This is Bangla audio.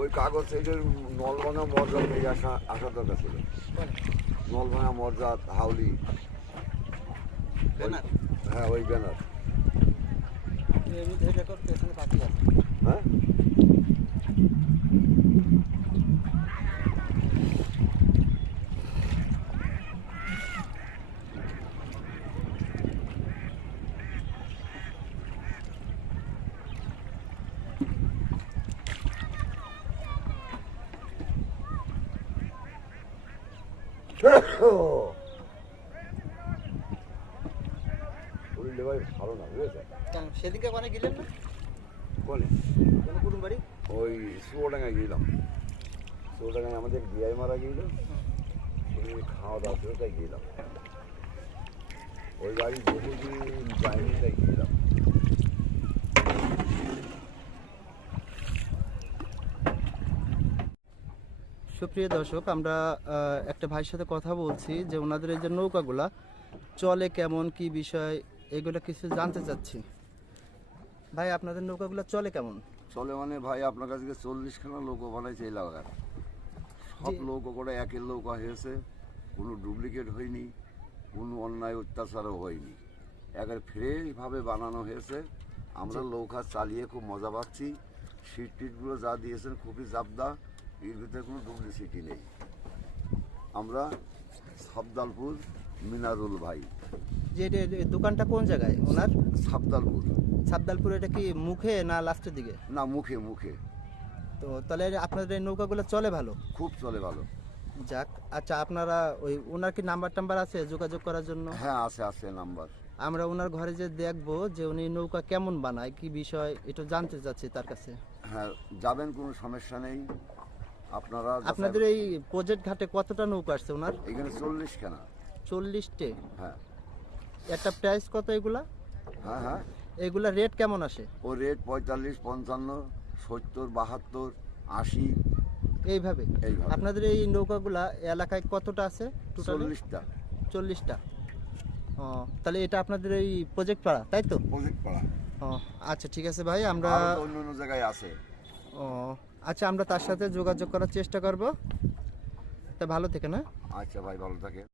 ওই কাগজ এইটার নলভাঙা মর্যাদ নিয়ে আসা দরকার ছিল। নলভাঙা মর্যাদ হাউলি, হ্যাঁ ওই ব্যানার। হ্যাঁ ভাই ভালো না বুঝেছে। সেদিকে মানে গেলেন না কোনে কোন বাড়ি? ওই চুয়াডাঙ্গায় গেলাম। চুয়াডাঙ্গায় আমাদের বিয়াই মারা গেল, খাওয়া দাওয়া ছিল তাই গেলাম। ওই বাড়ি বহুদিন যায়নি তাই গেলাম। সুপ্রিয় দর্শক, আমরা একটা ভাইয়ের সাথে কথা বলছি যে ওনাদের এই যে নৌকাগুলা চলে কেমন, কি বিষয়, এগুলো কিছু জানতে চাচ্ছি। ভাই আপনাদের নৌকাগুলো চলে কেমন? চলে মানে ভাই আপনার কাছে 40খানা নৌকো বানাইছে এই এলাকার। সব নৌকো করে একের নৌকা হয়েছে, কোনো ডুপ্লিকেট হয়নি, কোনো অন্যায় অত্যাচারও হয়নি, একের ফ্রেশভাবে বানানো হয়েছে। আমরা নৌকা চালিয়ে খুব মজা পাচ্ছি। সিট টিটগুলো যা দিয়েছেন খুবই জাবদা, এর ভিতরে কোনো ডুপ্লিসিটি নেই। আমরা সাবদালপুর মিনারুল ভাই। যে দোকানটা কোন জায়গায় ওনার? সাবদালপুর। সাবদালপুর, এটা কি মুখে না লাস্টের দিকে? না, মুখে মুখে। তো তাহলে আপনাদের এই নৌকাগুলো চলে ভালো? খুব চলে ভালো। যাক, আচ্ছা আপনারা ওই ওনার কি নাম্বার টাম্বার আছে যোগাযোগ করার জন্য? হ্যাঁ আছে নাম্বার। আমরা ওনার ঘরে যে দেখবো যে উনি নৌকা কেমন বানায়, কি বিষয়, এটা জানতে চাচ্ছি তার কাছে। হ্যাঁ যাবেন, কোনো সমস্যা নেই। আপনারা আপনাদের এই প্রজেক্ট ঘাটে কতটা নৌকা আসছে ওনার? এখানে 40খানা। 40টে? হ্যাঁ। একটা প্রাইস কত এগুলা? হ্যাঁ এগুলা রেট কেমন আসে? ও রেট 45, 55, 70, 72, 80 এইভাবে। এইভাবে। আপনাদের এই নৌকাগুলা এলাকায় কতটা আছে? 40টা। 40টা। ও, তাহলে এটা আপনাদের এই প্রজেক্ট পাড়া, তাই তো? প্রজেক্ট পাড়া। ও আচ্ছা, ঠিক আছে ভাই, আমরা অন্য জায়গায় আছে। ও আচ্ছা, আমরা তার সাথে যোগাযোগ করার চেষ্টা করব। তা ভালো থেকে না। আচ্ছা ভাই, ভালো থাকে।